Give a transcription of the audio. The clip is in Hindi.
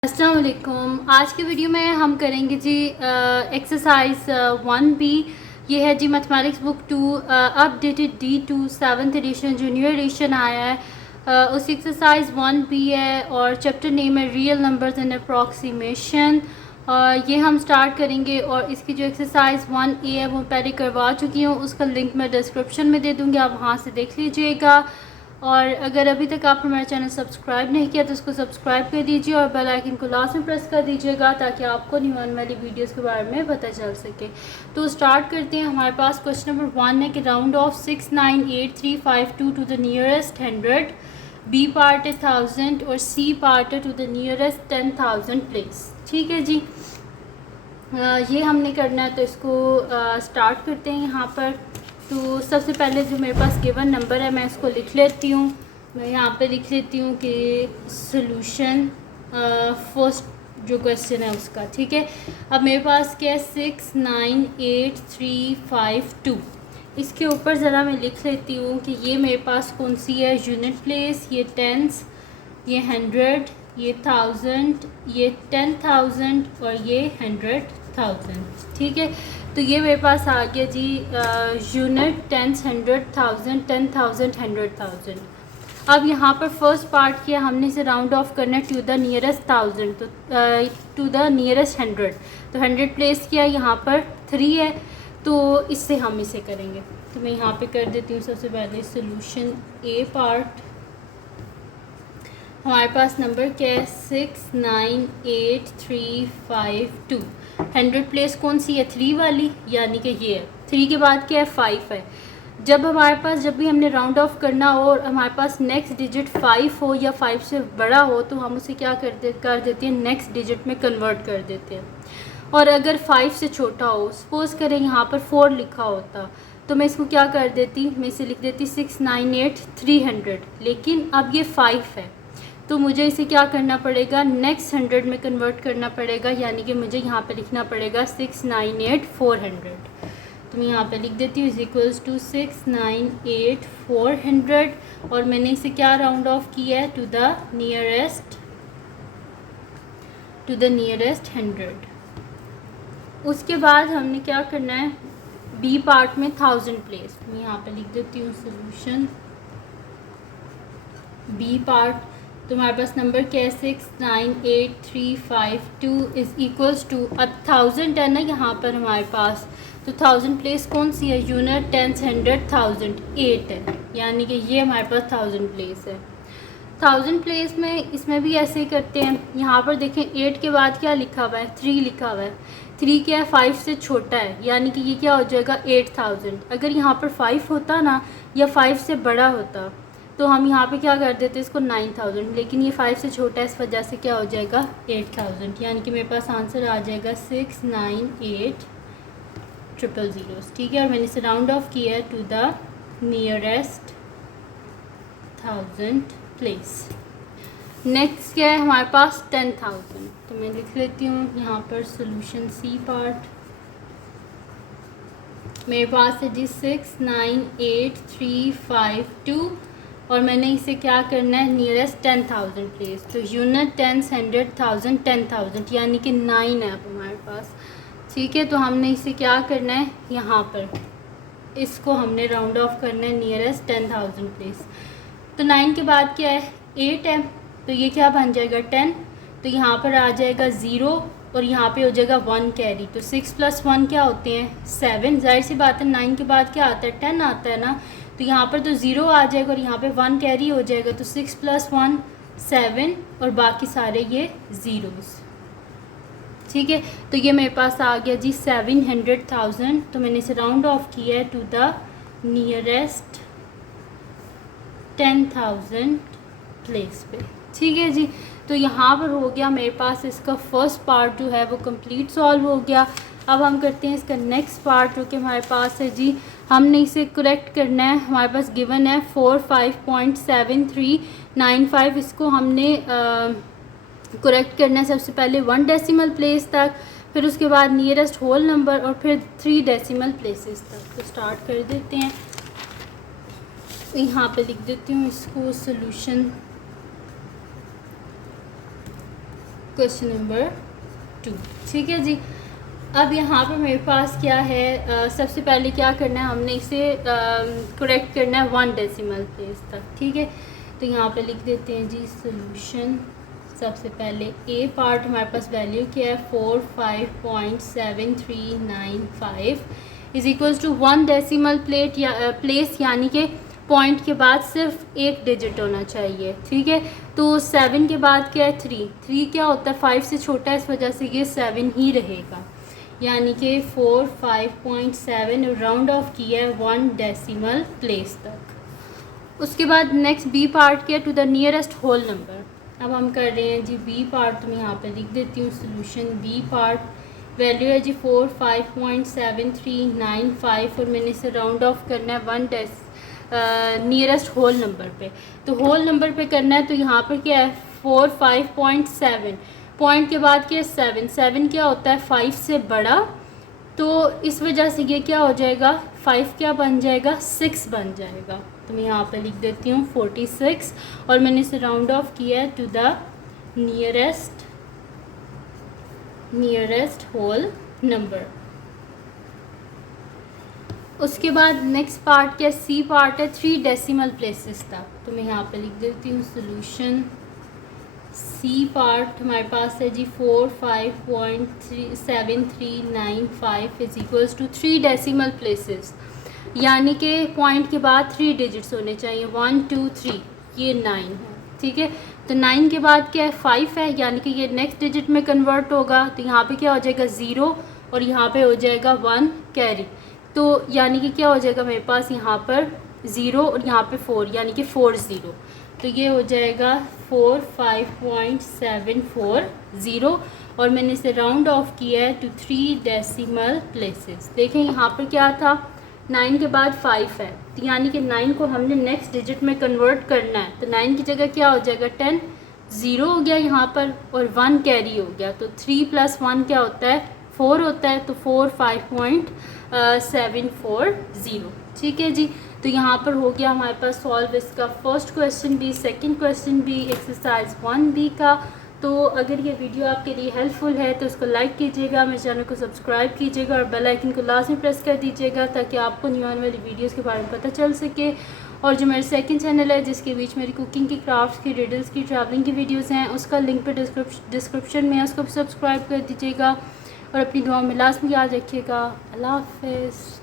अस्सलाम वालेकुम। आज की वीडियो में हम करेंगे जी एक्सरसाइज 1B। ये है जी mathematics book 2 updated D2 7th addition junior addition आया है। उस एक्सरसाइज 1B है और चैप्टर नेम है रियल नंबर्स एंड अप्रॉक्सीमेशन। ये हम स्टार्ट करेंगे और इसकी जो एक्सरसाइज 1A है वो पहले करवा चुकी हूँ, उसका लिंक मैं डिस्क्रिप्शन में दे दूँगी, आप वहाँ से देख लीजिएगा। और अगर अभी तक आपने हमारा चैनल सब्सक्राइब नहीं किया तो उसको सब्सक्राइब कर दीजिए और बेल आइकन को लास्ट में प्रेस कर दीजिएगा ताकि आपको न्यू आने वाली वीडियोस के बारे में पता चल सके। तो स्टार्ट करते हैं। हमारे पास क्वेश्चन नंबर 1 है कि round of 698352 to the nearest 100, B part है 1000 और सी पार्ट है टू द नियरेस्ट 10,000 प्लेस। ठीक है जी, ये हमने करना है तो इसको स्टार्ट करते हैं यहाँ पर। तो सबसे पहले जो मेरे पास गिवन नंबर है मैं इसको लिख लेती हूँ। मैं यहाँ पे लिख लेती हूँ कि सॉल्यूशन फर्स्ट जो क्वेश्चन है उसका। ठीक है, अब मेरे पास क्या है 698352। इसके ऊपर ज़रा मैं लिख लेती हूँ कि ये मेरे पास कौन सी है, यूनिट प्लेस, ये टेंस, ये 100, ये 1000, ये 10,000 और ये 100,000। ठीक है, तो ये मेरे पास आ गया जी यूनिट, टेंस, 100,000, 10,000, 100,000। अब यहाँ पर फर्स्ट पार्ट किया हमने इसे राउंड ऑफ करना है टू द नियरेस्ट 1000, तो टू द नियरेस्ट 100, तो 100 प्लेस किया, यहाँ पर 3 है तो इससे हम इसे करेंगे। तो मैं यहाँ पे कर देती हूँ सबसे पहले सोल्यूशन ए पार्ट। हमारे पास नंबर क्या है 698352। 100 प्लेस कौन सी है, 3 वाली, यानी कि ये है। 3 के बाद क्या है 5 है। जब हमारे पास जब भी हमने राउंड ऑफ करना हो और हमारे पास नेक्स्ट डिजिट 5 हो या 5 से बड़ा हो तो हम उसे क्या कर देते हैं, नेक्स्ट डिजिट में कन्वर्ट कर देते हैं। और अगर 5 से छोटा हो, सपोज़ करें यहाँ पर 4 लिखा होता तो मैं इसको क्या कर देती, मैं इसे लिख देती 698300, लेकिन अब ये 5 है तो मुझे इसे क्या करना पड़ेगा, नेक्स्ट 100 में कन्वर्ट करना पड़ेगा, यानी कि मुझे यहाँ पे लिखना पड़ेगा 698400। तो मैं यहाँ पे लिख देती हूँ इज इक्वल्स टू 698400 और मैंने इसे क्या राउंड ऑफ किया है टू द नियरेस्ट 100। उसके बाद हमने क्या करना है, बी पार्ट में 1000 प्लेस। मैं यहाँ पे लिख देती हूँ सोल्यूशन बी पार्ट। तो हमारे पास नंबर क्या है 698352 इज़ इक्वल्स टू, अब 1000 है ना यहाँ पर हमारे पास, तो 1000 प्लेस कौन सी है, यूनिट, टेंस, 100, 1000, 8 है, यानी कि ये हमारे पास 1000 प्लेस है। 1000 प्लेस में इसमें भी ऐसे ही करते हैं। यहाँ पर देखें 8 के बाद क्या लिखा हुआ है, 3 लिखा हुआ है। 3 क्या है, 5 से छोटा है, यानी कि ये क्या हो जाएगा 8000। अगर यहाँ पर 5 होता ना या 5 से बड़ा होता तो हम यहाँ पे क्या कर देते इसको 9000, लेकिन ये 5 से छोटा है, इस वजह से क्या हो जाएगा 8000, यानी कि मेरे पास आंसर आ जाएगा 698000। ठीक है, और मैंने इसे राउंड ऑफ किया है to the nearest 1000 place. Next क्या है हमारे पास 10,000, तो मैं लिख लेती हूँ यहाँ पर सोल्यूशन सी पार्ट। मेरे पास है जी 698352 और मैंने इसे क्या करना है, नियरेस्ट 10,000 प्लेस, तो यूनिट, टेंस, 100, 1000, 10,000, यानी कि 9 है अब हमारे पास। ठीक है, तो हमने इसे क्या करना है, यहाँ पर इसको हमने राउंड ऑफ करना है नियरेस्ट 10,000 प्लेस। तो 9 के बाद क्या है 8 है, तो ये क्या बन जाएगा 10, तो यहाँ पर आ जाएगा 0 और यहाँ पे हो जाएगा 1 कैरी, तो 6 + 1 क्या होते हैं 7। जाहिर सी बात है 9 के बाद क्या आता है 10 आता है ना, तो यहाँ पर तो 0 आ जाएगा और यहाँ पे 1 कैरी हो जाएगा, तो 6 + 1 7 और बाकी सारे ये ज़ीरोज़। ठीक है, तो ये मेरे पास आ गया जी 700,000। तो मैंने इसे राउंड ऑफ किया है टू द नियरेस्ट 10,000 प्लेस पे। ठीक है जी, तो यहाँ पर हो गया मेरे पास इसका फर्स्ट पार्ट जो है वो कंप्लीट सॉल्व हो गया। अब हम करते हैं इसका नेक्स्ट पार्ट जो कि हमारे पास है जी, हमने इसे करेक्ट करना है। हमारे पास गिवन है 45.7395, इसको हमने करेक्ट करना है सबसे पहले 1 डेसिमल प्लेस तक, फिर उसके बाद नियरेस्ट होल नंबर और फिर 3 डेसिमल प्लेसेस तक। तो स्टार्ट कर देते हैं। यहाँ पे लिख देती हूँ इसको सोल्यूशन क्वेश्चन नंबर 2। ठीक है जी। अब यहाँ पर मेरे पास क्या है, सबसे पहले क्या करना है, हमने इसे करेक्ट करना है 1 डेसिमल प्लेस तक। ठीक है, तो यहाँ पे लिख देते हैं जी सोल्यूशन। सबसे पहले ए पार्ट हमारे पास वैल्यू क्या है 45.7395 is equals to 1 decimal place, यानी कि पॉइंट के बाद सिर्फ एक डिजिट होना चाहिए। ठीक है, तो 7 के बाद क्या है 3 क्या होता है 5 से छोटा है, इस वजह से ये 7 ही रहेगा, यानी कि 45.7 राउंड ऑफ किया है 1 डेसिमल प्लेस तक। उसके बाद नेक्स्ट बी पार्ट क्या है, to the nearest whole number. अब हम कर रहे हैं जी बी पार्ट, तो मैं यहाँ पे लिख देती हूँ सोल्यूशन। बी पार्ट वैल्यू है जी 45.7395 और मैंने इसे राउंड ऑफ करना है 1 नियरेस्ट होल नंबर पे। तो होल नंबर पे करना है, तो यहाँ पर क्या है 45.7, पॉइंट के बाद क्या है 7 क्या होता है 5 से बड़ा, तो इस वजह से ये क्या हो जाएगा 5 क्या बन जाएगा 6 बन जाएगा। तो मैं यहाँ पे लिख देती हूँ 46 और मैंने इसे राउंड ऑफ किया है to the nearest whole number. उसके बाद नेक्स्ट पार्ट क्या सी पार्ट है 3 डेसिमल प्लेसेस तक। तो मैं यहाँ पे लिख देती हूँ सोल्यूशन। सी पार्ट हमारे पास है जी 45.7395 is equals to 3 decimal places, यानी कि पॉइंट के बाद 3 डिजिट्स होने चाहिए 1 2 3, ये 9 है। ठीक है, तो 9 के बाद क्या है 5 है, यानी कि ये नेक्स्ट डिजिट में कन्वर्ट होगा, तो यहाँ पे क्या हो जाएगा 0 और यहाँ पे हो जाएगा 1 कैरी, तो यानी कि क्या हो जाएगा मेरे पास यहाँ पर 0 और यहाँ पे 4, यानी कि 40, तो ये हो जाएगा 45.740 और मैंने इसे राउंड ऑफ किया है टू 3 डेसिमल प्लेसेस। देखें यहाँ पर क्या था 9 के बाद 5 है, तो यानी कि 9 को हमने नेक्स्ट डिजिट में कन्वर्ट करना है, तो 9 की जगह क्या हो जाएगा 10, 0 हो गया यहाँ पर और 1 कैरी हो गया, तो 3 + 1 क्या होता है 4 होता है, तो 45.740। ठीक है जी, तो यहाँ पर हो गया हमारे पास सॉल्व इसका फर्स्ट क्वेश्चन भी, सेकंड क्वेश्चन भी, एक्सरसाइज 1B का। तो अगर ये वीडियो आपके लिए हेल्पफुल है तो इसको लाइक कीजिएगा, मेरे चैनल को सब्सक्राइब कीजिएगा और बेल आइकन को लाजमी प्रेस कर दीजिएगा ताकि आपको न्यू आने वाली वीडियोज़ के बारे में पता चल सके। और जो मेरा सेकंड चैनल है जिसके बीच मेरी कुकिंग की, क्राफ्ट्स की, रिडल्स की, ट्रैवलिंग की वीडियोज़ हैं, उसका लिंक पर डिस्क्रिप्शन में है, उसको भी सब्सक्राइब कर दीजिएगा और अपनी दुआ में लाजमी याद रखिएगा। अल्लाह हाफ़िज़।